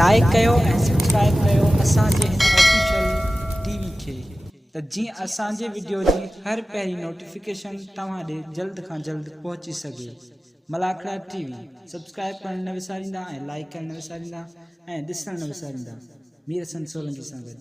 Like कयो ऐं subscribe कयो असांजे हिन ऑफिशियल टीवी खे त जीअं असांजे वीडियो जी हर पहिरीं नोटिफिकेशन तव्हां ॾे जल्द खां जल्द पहुची सघे। मलाखड़ा टीवी सब्सक्राइब करण न विसारींदा ऐं लाइक करण न विसारींदा ऐं ॾिसण न विसारींदा। मीर हसन सोलंकी सां गॾु।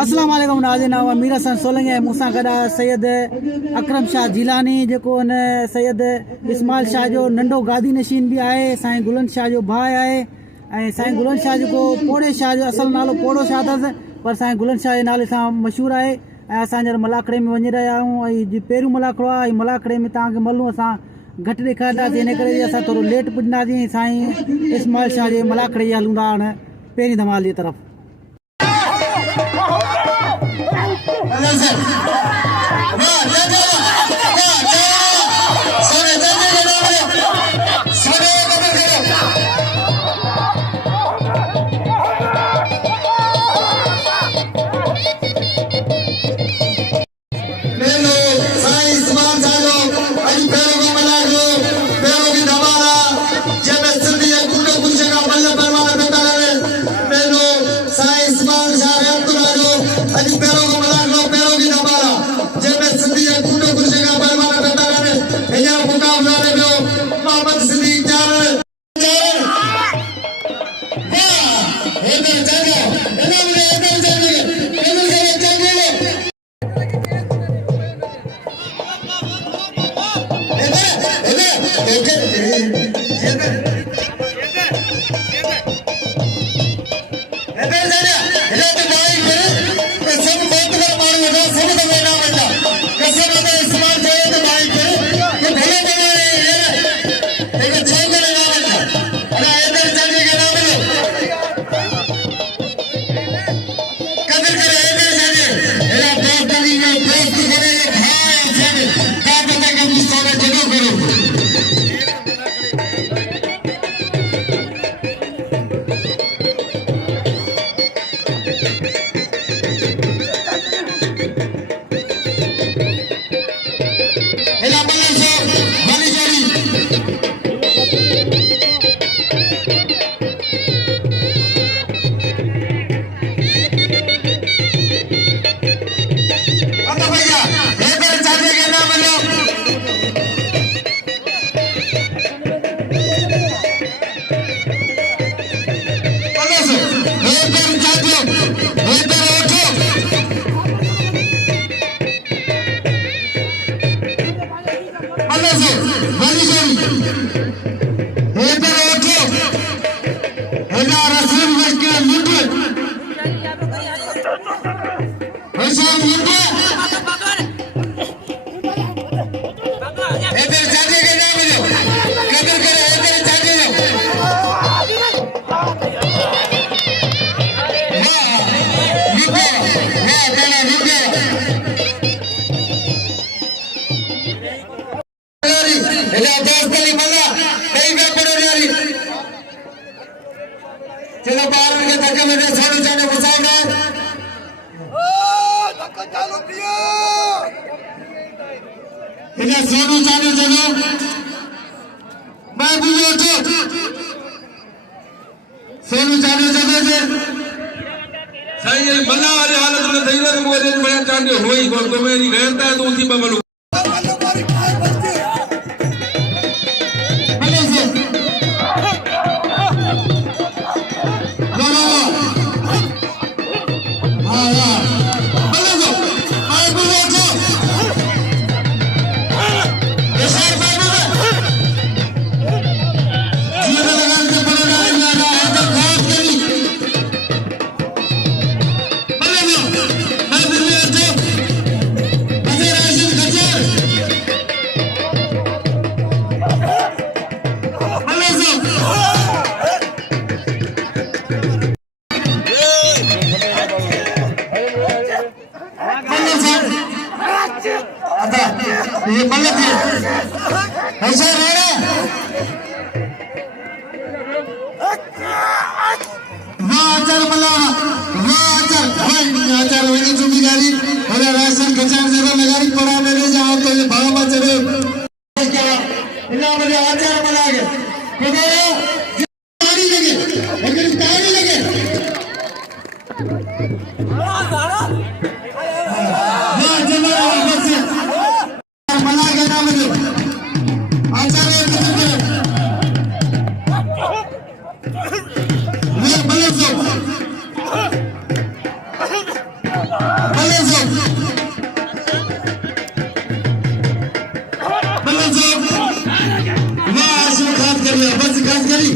अस्सलाम वालेकुम नाज़रीन, मीर हसन सोलंकी ऐं मूंसां गॾु आहे सैयद अकरम शाह जिलानी, जेको हिन सैयद इस्माइल शाह जो नंढो गादी नशीन बि आहे। साईं गुलनि शाह जो भाउ आहे ऐं साईं गुलनि शाह जेको पोड़े शाह जो असल नालो पोड़ो शाह अथसि, पर साईं गुलनि शाह जे नाले सां मशहूरु आहे। ऐं असां हींअर मलाखड़े में वञी रहिया आहियूं ऐं पहिरियों मलाखड़ो आहे। मलाखड़े में तव्हांखे मलूं असां घटि ॾेखारींदासीं, हिन करे असां थोरो लेट पुॼंदासीं। साईं इस्माइल शाह जे मलाखड़े जी हलूं था हाणे पहिरीं धमाल जी तरफ़। वाह चल मला वाह चल भाई चल वही चुकी गाड़ी मेरा राशन खचान जगह लगारी पड़ा मेरे जाओ तो ये भाव मत चले क्या इन्हें मुझे आचार बना के खुदाया तारी लगे लेकिन तारी लगे हाँ जमा बस बना के ना मुझे आचार मैं बले सो बस खास करी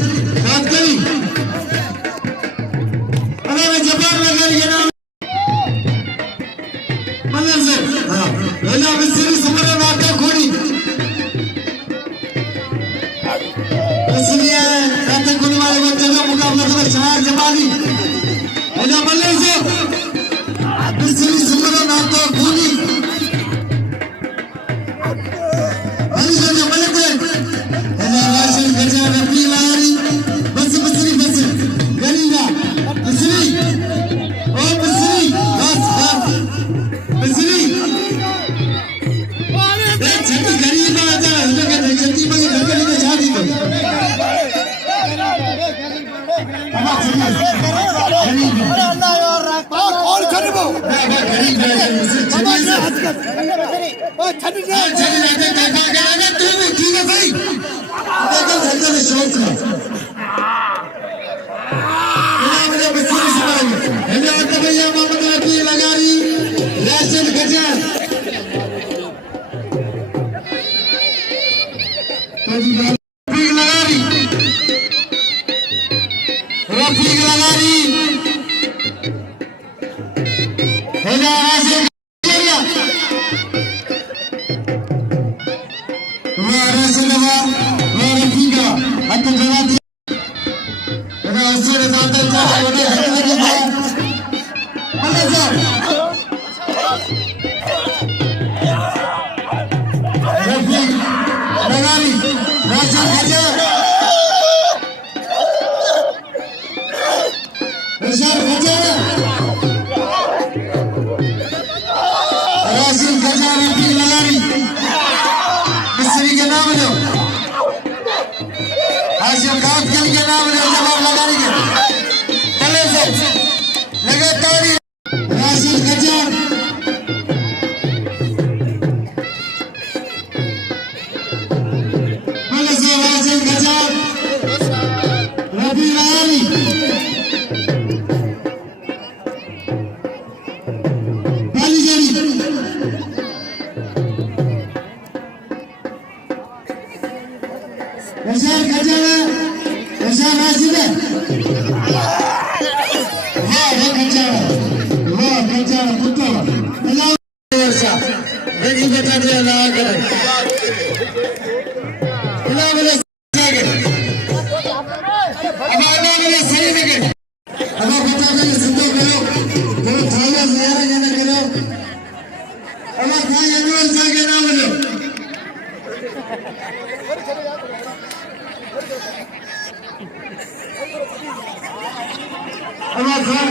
अरे मैं जबान लगा ये नाम मतलब से हाँ रोजा मिस्त्री सुमरे वाक़ा खोड़ी इसलिए कहते खोड़ी वाले को जगह मुकाबला तो शहर जबानी रोजा मतलब से मिस्त्री सुमरे वाक़ा खोड़ी अरे जो मतलब है राशन खर्चा रफी लारी बस बसरी बस गरीबा बसरी ओ बसरी बस बसरी ए छठी गरीबा जा जो के छठी बनी घर के शादी को और खरीबो गरीब ओ छठी रहते काका गाना तू ठीक है भाई देखो घर में शौक है मुझे बिस्तर सुनाई है आता भैया मोहम्मद रफी लगारी राशन खजा रफीक लगारी है राशन खजा राशन लगा रफीका आता जवाब अगर असर जाता है तो बड़े हटने के बाद मतलब सर रफीक लगारी राशन खजा राशन खजा रफीक लगारी मिस्त्री के नाम लो हाशिम खान के नाम लो जवाब लगाने के चले से लगातार राशन खजा बोले से राशन खजा रफी लगारी पाली जारी राशन खजा राशन राशिद खजा पुत्र वर्षा देखी बता दिया ना करे इला बोले जागे अब आने वाले सही लगे अब बता दे सिद्धो करो तो थाला नया जाना करो अब भाई अनुअल जागे ना बोलो अब खान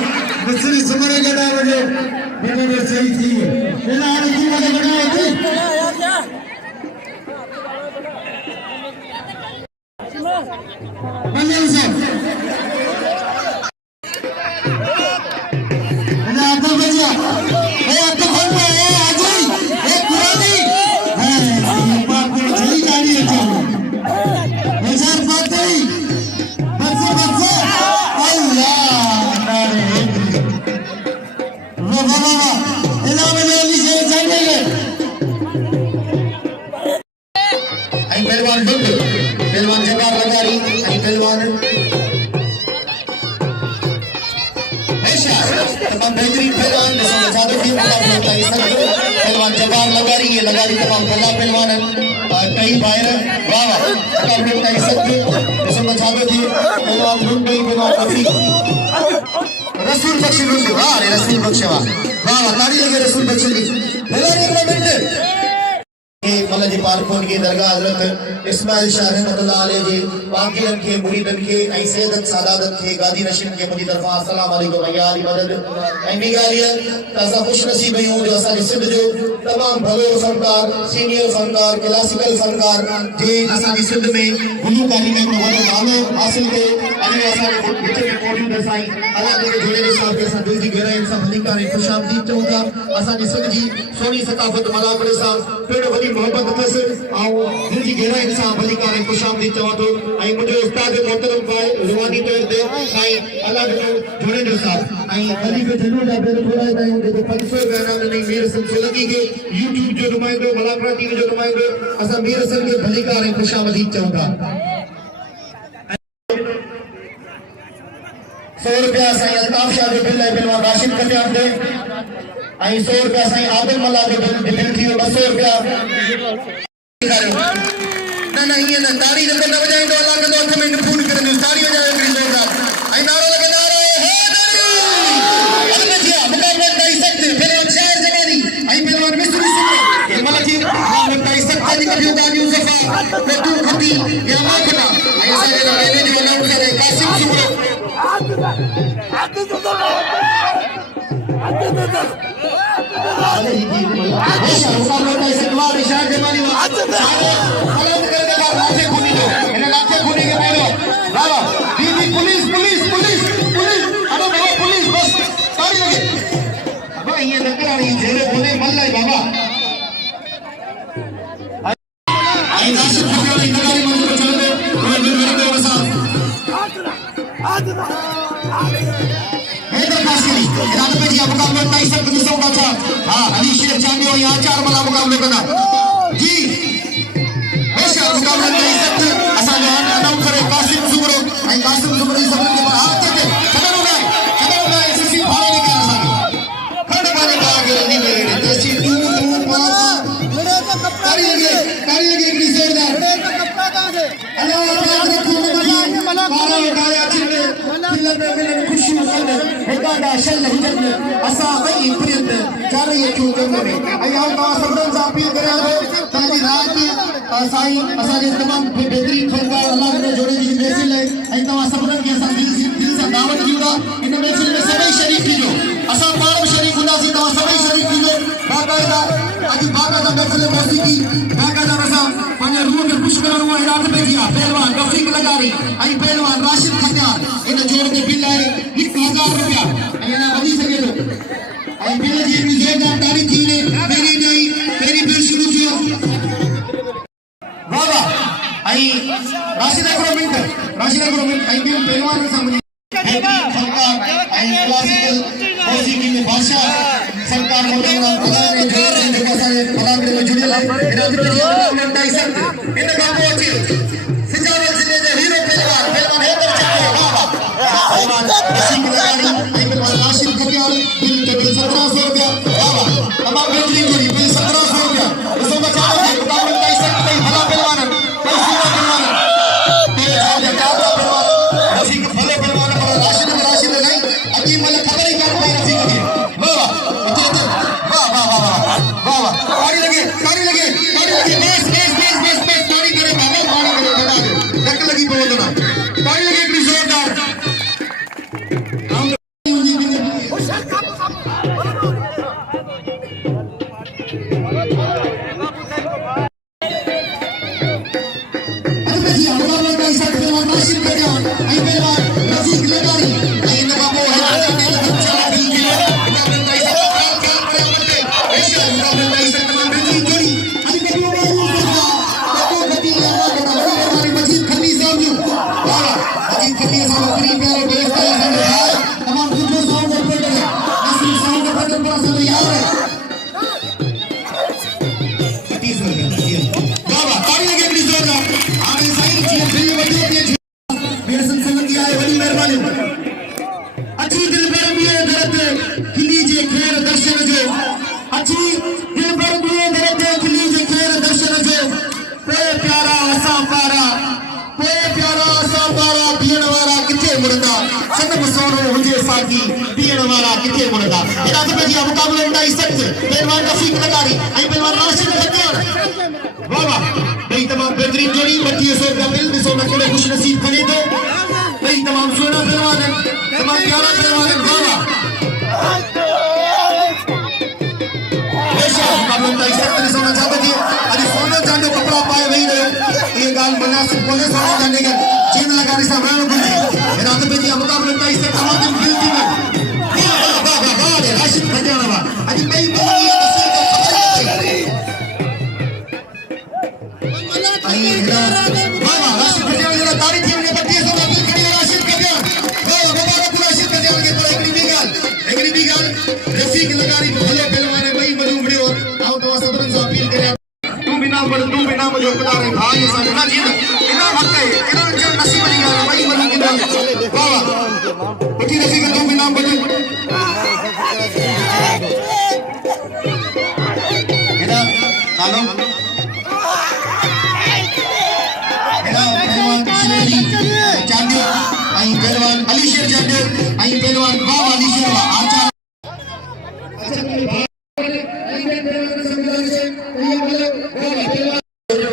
मिस्त्री सुमरे के नाम जो बने सही थी है ना आने की वाले बना होती बल्ले साहब ना आता बजा ए आता कौन है आजी ए पुरानी है बाप को चली गाड़ी है तो हजार बात नहीं बस अल्लाह रो बाबा इला में ले ली से जाएंगे आई पहलवान डुब पहलवान जगार लगारी आई पहलवान ऐशा तमाम बेहतरीन पहलवान जिसमें बचाते थे पहलवान जगार लगारी ये लगारी तमाम भला पहलवान कई बाहर वाह वाह तमाम लोग कई सकते जिसमें बचाते थे पहलवान डुब पहलवान रफीक रसूल बख्श डुब वाह रे रसूल बख्श वाह वाह ताली लगे रसूल बख्श की लगारी 1 मिनट मौला जी पारकोन की दरगाह हजरत इस्माइल शाह रहमतुल्लाह अलैह जी बाकीरन के मुरीदन के ऐ सैयदत सादात के गादी नशीन के मुझी तरफा अस्सलाम वालेकुम या अली मदद ऐ बी गालिया ताजा खुश नसीब हूं जो असा सिंध जो तमाम भलो फनकार सीनियर फनकार क्लासिकल फनकार जे असा सिंध में गुलूकारी में वडो नालो हासिल के अने असा विच में मौजूद साईं अल्लाह के जुड़े के साथ असा दिल जी गहराई सां भलीकार खुशामदीद चऊं था असा सिंध जी सोनी सकाफत मलाकड़े सां पेड़ वडी मोहब्बत थस आऊं दिल जी गहराई सां भलीकार खुशामदीद चवां तो ऐ मुझे उस्ताद मोहतरम भाई रुहानी तौर ते साईं अल्लाह के जुड़े के साथ ऐ खलीफे जनू दा बेर थोड़ा ताईं जो 500 गाना नहीं मेरे संसलगी के YouTube जो नुमाइंदो मलाकड़ा टीवी जो नुमाइंदो असा मीर असल के भलीकार खुशामदीद चऊं था 100 रुपया साईं अल्ताफ शाह जो बिल है बिलवा राशिद कटियाम दे आई 100 रुपया साईं आदिल मल्ला जो बिल थी 200 रुपया ना ये ना ताड़ी जब न बजाए तो अल्लाह के दोस्त में फोन करने ताड़ी बजाए मेरी जोरदार आई नारा लगे नारे हैदरी अल्लाह जी मुकाबला कर सकते फिर शायर जवानी आई पहलवान मिस्र सुन मल्ला जी मुकाबला कर सकते जी कभी दानी उजफा तो तू खती या माखना ऐसा ये मैंने जो नाम करे कासिम सुब्रो अली शेर चांदियो यहाँ 4 मला मुकाबले करना जी बेशक मुकाबले कर सकते असा जो अनाउंस करे कासिम सुब्रो आई कासिम सुब्रो सब के बाद हाथ के चलो ना सीसी फाड़े के असा खंड पानी का आगे नहीं मेरे देसी तू मेरे का कपड़ा कारी लगे इतनी जोरदार मेरे का कपड़ा कहां से अल्लाह याद रखो मुझे मला मारा उठाया छिने दिल में मिलन खुशी होने हेदा शल हिजत असा कई प्रियत चार ये क्यों करने में अया का सबरन सा अपील करे हो ताकि रात साईं असा जे तमाम बेहतरीन फनकार अल्लाह ने जोड़े जी महफिल है ऐं तवा सबरन के असा दिल से दावत कीदा इन महफिल में सभी शरीक थीजो असा पार शरीक हुंदा सी तवा सभी शरीक थीजो बाकायदा आज बाकायदा महफिल मौसीकी बाकायदा असा पाने रूह में खुश करण हुआ इराद में किया पहलवान रफीक लगारी ऐं पहलवान राशिद खटियार इन जोड़ के बिल है 1000 रुपया ऐं ना वधी सके तो आई बिल जी भी जोरदार तारीफ थी ने मेरी नहीं मेरी बिल शुरू किया वाह वाह आई राशिद अग्रोमेंट आई बिल पहलवान समझ सरकार आई क्लासिकल मौसीकी में बादशाह सरकार मोहतरम खुदा ने जो सारे पलांगरे में जुड़े इरादे पे गवर्नमेंट आई सकते इन का पहुंची सिजावल जिले के हीरो पहलवान हैदर चक्के वाह वाह पहलवान रफीक लगारी पहलवान राशिद खटियार बिल के बिल 1700 रुपया वाह वाह तमाम बेहतरीन जोड़ी बिल 1700 रुपया इसको बचाओ के गवर्नमेंट आई सकते भला पहलवान कोई सीधा पहलवान तेरे साथ जाता पहलवान रफीक भले पहलवान और राशिद नहीं अभी मतलब खबर ही कर पाई रफीक की वाह वाह वाह ताड़ी लगे बेस ताड़ी करे बता दे धक्का लगी बोल ना ताड़ी लगे इतनी जोरदार मुकाबले पहलवान रफीक लगारी पहलवान राशिद खटियार वाह वाह भाई तमाम बेहतरीन जोड़ी 3200 का बिल ॾिसो न केॾो खुश नसीब बने थो भाई तमाम सुहिणा पहलवान आहिनि तमाम प्यारा पहलवान आहिनि वाह वाह बेशक मुक़ाबले ताईं सख़्त ॾिसो न छा थो थिए अॼु सोनो चांदो कपिड़ा पाए वेही रहियो इहा ॻाल्हि मुनासिब कोन्हे सोनो चांदे खे चीन लॻाइण सां रहणु घुरिजे हिन हथ में जीअं मुक़ाबले ताईं सख़्त तमामु दिलि थी वञे राशिद खटियाण वाह अॼु ॿई अलीशेर जांडियो आई पहलवान बाबा अलीशेर आचार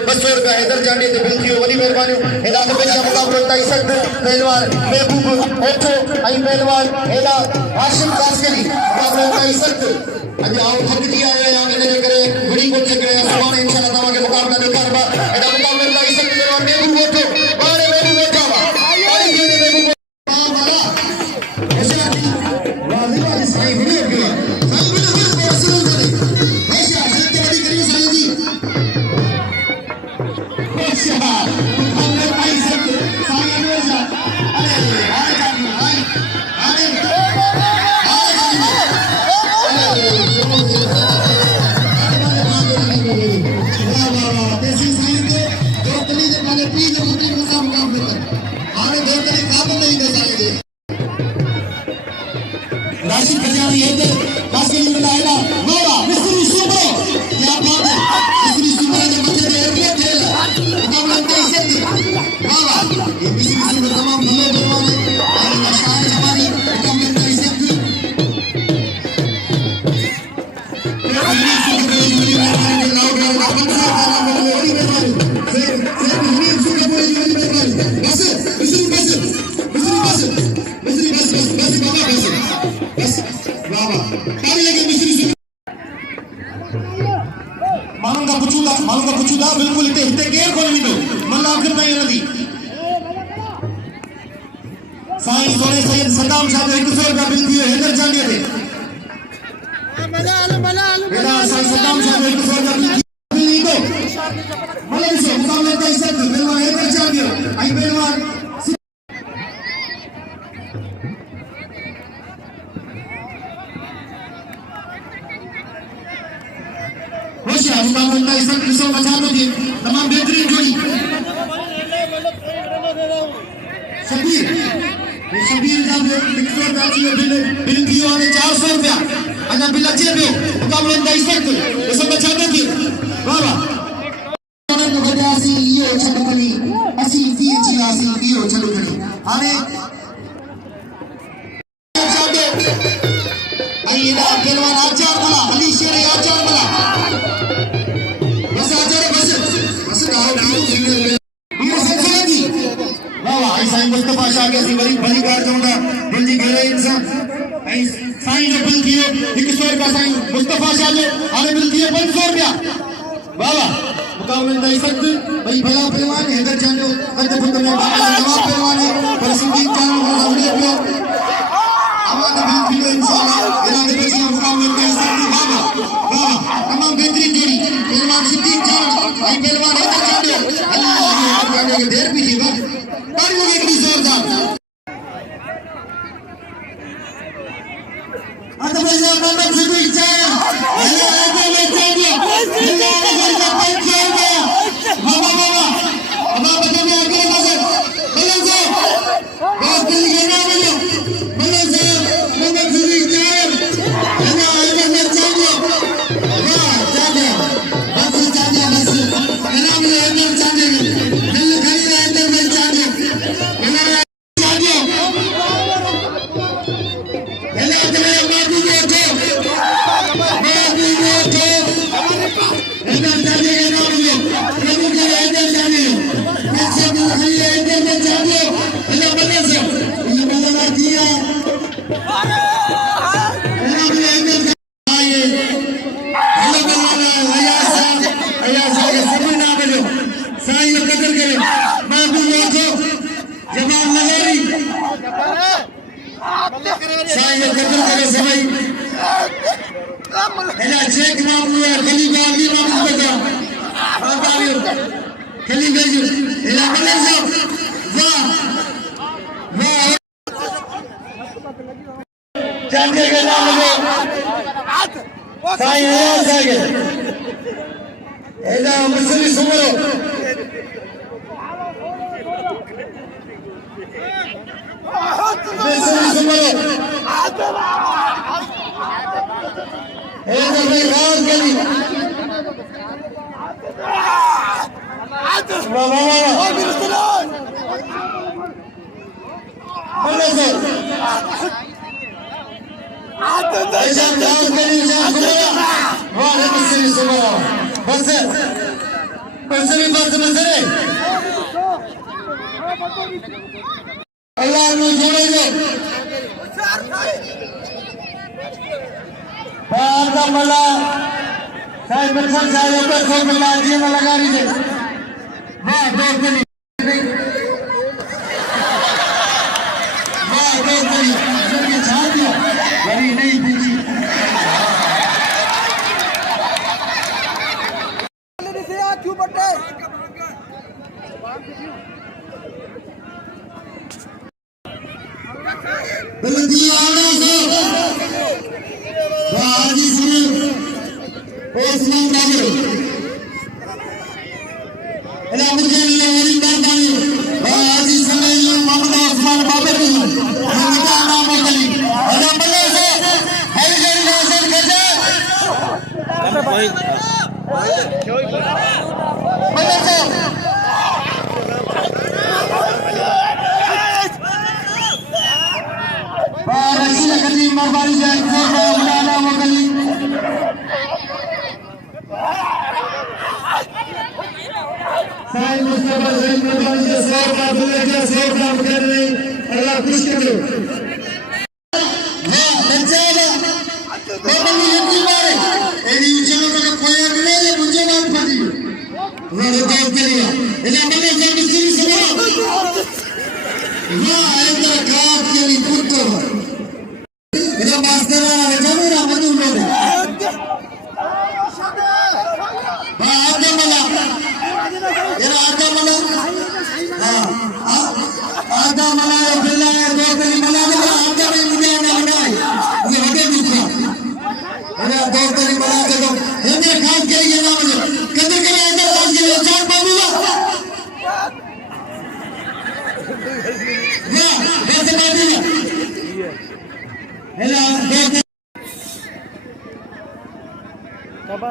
₹200 हैदर जांडियो ते बिल थियो वॾी महिरबानी हेॾा त पंहिंजा मुक़ाबलो ताईं सख़्त पहलवान महबूब ओठो ऐं पहलवान हेॾा हाशिम कासकरी मुक़ाबलो ताईं सख़्त अॼु आउं थकिजी आयो आहियां इन जे करे वरी कोन सघियो आहियां सुभाणे इंशाअल्लाह तव्हांखे मुक़ाबला ॾेखारबा हेॾा मुक़ाबले ताईं सख़्त पहलवान महबूब ओठो ॿार महबूब ओठा तारीख़ में महबूब राशिद खजानी है कासली में आएगा नोरा मिस्त्री सुबो क्या बात है मिस्त्री सुबो ने मचे दे एरिया खेल मुकाबला के इसे वाह ये मिस्त्री सुबो तमाम भले भले और शान जमानी मुकाबला के इसे मालूम का पुछूदा बिल्कुल हिते हिते केर कोन विंदो मन आखिर ताईं हलंदी साईं सोने सैयद सदाम शाह जो 100 रुपया बिल थियो हैदर जांडियो ते हेॾा साईं सदाम शाह जो 100 रुपया बिल ईंदो मतलब ॾिसो मुक़ाबले ताईं सख़्त पहलवान हैदर जांडियो ऐं पहलवान मुकाबला ताईं सख़्त ॾिसो मचा थो थिए तमामु बेहतरीन जोड़ी शबीर का 100 रुपया बिल थियो हाणे 400 रुपया अञा बिल अचे पियो मुक़ाबले ताईं सख़्त ॾिसो मचा थो थिए वाह वाह इहो छॾ खणी असीं थी अची इहो छॾ खणी हाणे ऐं हेॾा पहलवान आचार मला अलीशेर आचार मला साईं मुस्तफा शाह के वरी बड़ी बात चवंदा दिल जी गहराई इंसान ऐं साईं जो बिल थियो 100 रुपया साईं मुस्तफा शाह जो हाणे बिल थियो 500 रुपया वाह वाह मुक़ाबले ताईं सख़्त भई भला पहलवान हैदर जांडियो पंज फुट में नवाब पहलवान है पर संगीत चालू हो रही है आवाज बिल थियो इंशाअल्लाह हेॾा के बची मुक़ाबले ताईं सख़्त वाह वाह वाह तमाम बेहतरीन जोड़ी पहलवान सिद्दीक जान ऐं पहलवान हैदर जांडियो अल्लाह के देर भी थी वाह पर वो एक जोरदार आता भाई साहब नंबर से भी चाहे अल्लाह आगे ले जाइए अल्लाह आगे का पैसा होगा बाबा बाबा अब आप बताइए आगे नजर बोलो से बस दिल के ना बोलो बोलो से नंबर से भी चाहे अल्लाह आगे ले जाइए वाह जाने बस जाने बस नाम ले अंदर जाने दिल खड़ी रहे अंदर में जाने Let's go. साईं जो कदर करे सभई एला शेख मामू खली गाली मामू बजा आगायो खली गई एला मलक साहब वाह वाह चांदे के नाम लो साईं आया सागे एला मुसली सुमरो मुसली सुमरो एला भाई खास गली वाह वाह वाह बोलो सर ऐसा खास गली जान सुमरो वाह मुसली सुमरो बस मुसली बस मसरे अल्लाह ने जोड़े जो बाहर का मला साइड बच्चा साइड ऊपर खोल मिला दिए ना लगा रही है वाह दोस्त नहीं वाह दोस्त नहीं ये छाड़ दिया बड़ी नहीं पीछी क्यों बटे बुलंदी आवाज़ से हाजी सुनो ओस्मान बाबू एला मुझे लेवरी बाबानी हाजी सुनो मोहम्मद ओस्मान बाबू की उनका नाम बदली एला बल्ले से हरी हरी रोशन कर दे बल्ले से रशीद खली मरबारी जाए मौलाना मुगली साईं मुस्तफा सैयद मरबारी से 100 का दुल्हे के 100 का कर रहे अल्लाह खुश करो हां बच्चा बाबा ने यकीन मारे एडी उजलो का कोई नहीं मुझे बात पड़ी उन्होंने बात किया इन्हें मैंने जब सीरी सुना वाह इधर काफ के लिए पुत्र इधर मास्टर है जमीरा मधु लोग वाह आगे मला इधर आगे मला हाँ आगे मला ये बिल्ला है दो गली मला के आगे में मुझे ना लगाए ये हटे दूसरा इधर दो गली मला के दो इधर खास के लिए ना मुझे कदर करे इधर खास के लिए चार बाबूला वाह वैसे बाबू हेलो देख बाबा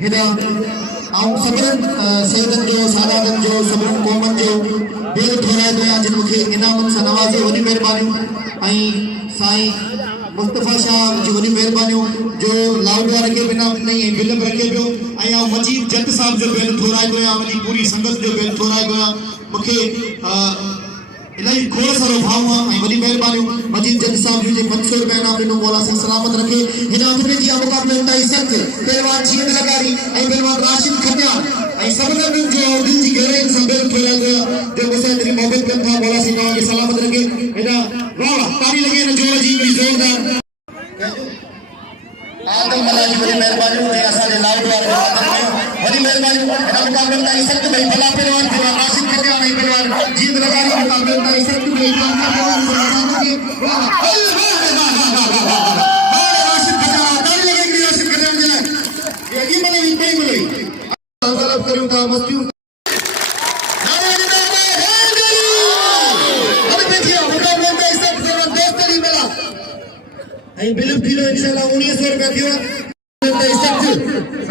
हेलो आऊं सबरन सैयदन जो सादातन जो सबरन कौमन जो बेर थोराए तो आज मुखे इनामन से नवाजे वनी मेहरबानी आई साईं मुस्तफा शाह जी वनी मेहरबानी जो लाउड वाले के बिना नहीं बिलम रखे पियो आई आऊं मजीद जट साहब जो बेर थोराए तो वनी पूरी संगत जो बेर थोराए तो मुखे इलाही खोड़ सारो भाव वही मेहरबानी मजीद जज साहब जो 500 रुपया इनाम ॾिनो मौला से सलामत रखे हिन हफ़्ते जी मुक़ाबले हूंदा सख़्त पहलवान जीत लगारी पहलवान राशिद खटिया सभिनी जो दिल जी गहराई सां बेर खेलिया गया जो मूंसां तेरी मोहबत कनि था मौला से तव्हांखे सलामत रखे हेॾा वाह वाह ताली लॻे हिन जोर जी बड़ी ज़ोरदार आदम मला जी वॾी महिरबानी जे असांजे लाउड वारे वॾी महिरबानी हिन मुक़ाबले में सख़्त भई भला पहलवान पूरा राशिद खटिया पहलवान जीत लगारी मुक़ाबले में सख़्त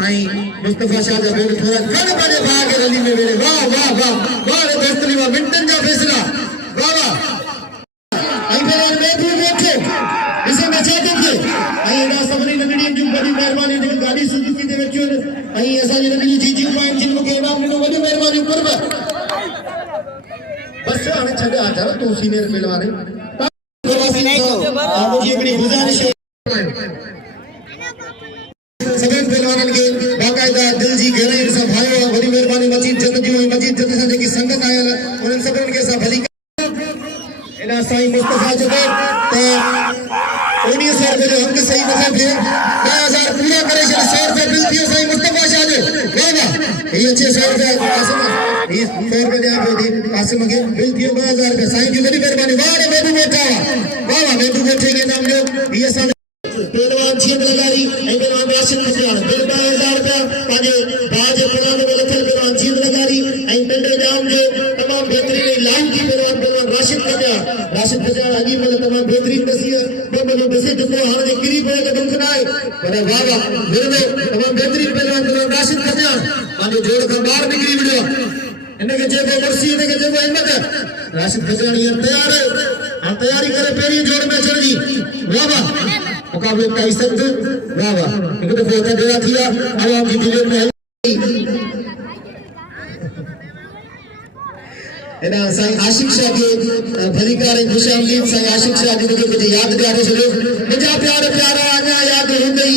भई मुस्तफा शाह जा बेर थोड़ा गण बने भाग रली में मेरे वाह वाह वाह वाह दोस्तनी वाह मिनटन जा फैसला वाह वाह आई मेरे बैठे बैठे इसे बचा के आई ना सबनी नगड़ी जो बड़ी मेहरबानी जो गाड़ी सुजुकी दे विच आई ऐसा जी नगड़ी जी पॉइंट जिन को इनाम मिलो बड़ी मेहरबानी ऊपर बस हमें छड़े आ जा तू सीनियर पहलवान है मुझे बड़ी गुजारिश है सभी पहलवानन के बाकायदा दिल जी गहराई से भायो बड़ी मेहरबानी मस्जिद जत जी मस्जिद जत से जेकी संगत आयल उन सभिनि खे असां भली इन साईं मुस्तफा जो त 1900 रुपए जो हक सही नथा थिए 2000 पूरा करे छे 100 रुपए बिल थियो साईं मुस्तफा शाह जो वाह वाह ये 600 रुपए कासिम ये 100 रुपए दिया पे कासिम के बिल थियो 2000 रुपए साईं की बड़ी मेहरबानी वाह रे बेबू बैठा वाह वाह बेबू बैठे के नाम जो ये सा पहलवान जीत लगारी ए पहलवान राशिद खसियाल बिल 2000 रुपया पाजे बाज पहलवान में लथल पहलवान जीत लगारी ए पिंडे जाम जो तमाम बेहतरीन लाइन की पहलवान राशिद खसियाल अजी मतलब तमाम बेहतरीन बसी है बबलो बसे जो हां जे किरी पे का दुख ना है पर वाह वाह मेरे तमाम बेहतरीन पहलवान राशिद खसियाल पाजे जोड़ का बाहर निकली विडियो इनके जेको मर्सी इनके जेको हिम्मत राशिद खसियाल ये तैयार है हम तैयारी करे पेरी जोड़ में चढ़ जी वाह वाह मुकाबले का इज्जत वाह वाह एक दफा होता डेरा थिया आवाम की दिल में एना साईं आशिक शाह के भलीकार खुशामदीद साईं आशिक शाह जी के मुझे याद दिलाते चलो मुझा प्यार प्यारा आना याद हो गई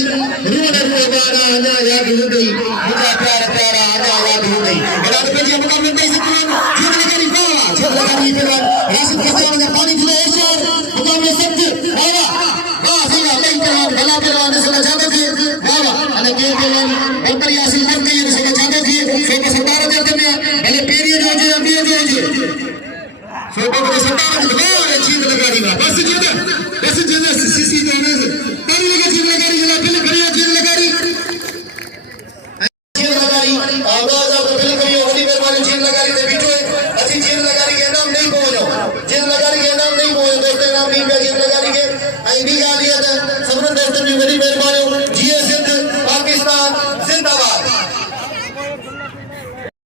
रूह वारा आना याद हो गई मुझा प्यार प्यारा आना याद हो गई एना तो मुझे मुकाबले का इज्जत जीवन करी वाह छोटा करी पहलवान राशिद खसियाल ने पानी खिले होशियार मुकाबले सख्त वाह वाह सीधा नहीं पहलवान भला पहलवान ने सुना चाहते थे वाह वाह अने के पहलवान बंपर यासिन करते हैं सुना चाहते थे सोटे सतारा देते में भले पेरी जो जो अभी जो सोटे को सतारा वाह जीत लगारी वाह बस जीत सीसी जाने से तारी लगे जीत लगारी जला पहले बढ़िया जीत लगारी आवाज आप पहले करियो बड़ी मेहरबानी जीत लगारी ने बिठो अच्छी जीत लगारी के नाम नहीं बोलो जीत लगारी के नाम नहीं बोलो दोस्तों नाम नहीं जीत लगारी के आई भी गाली है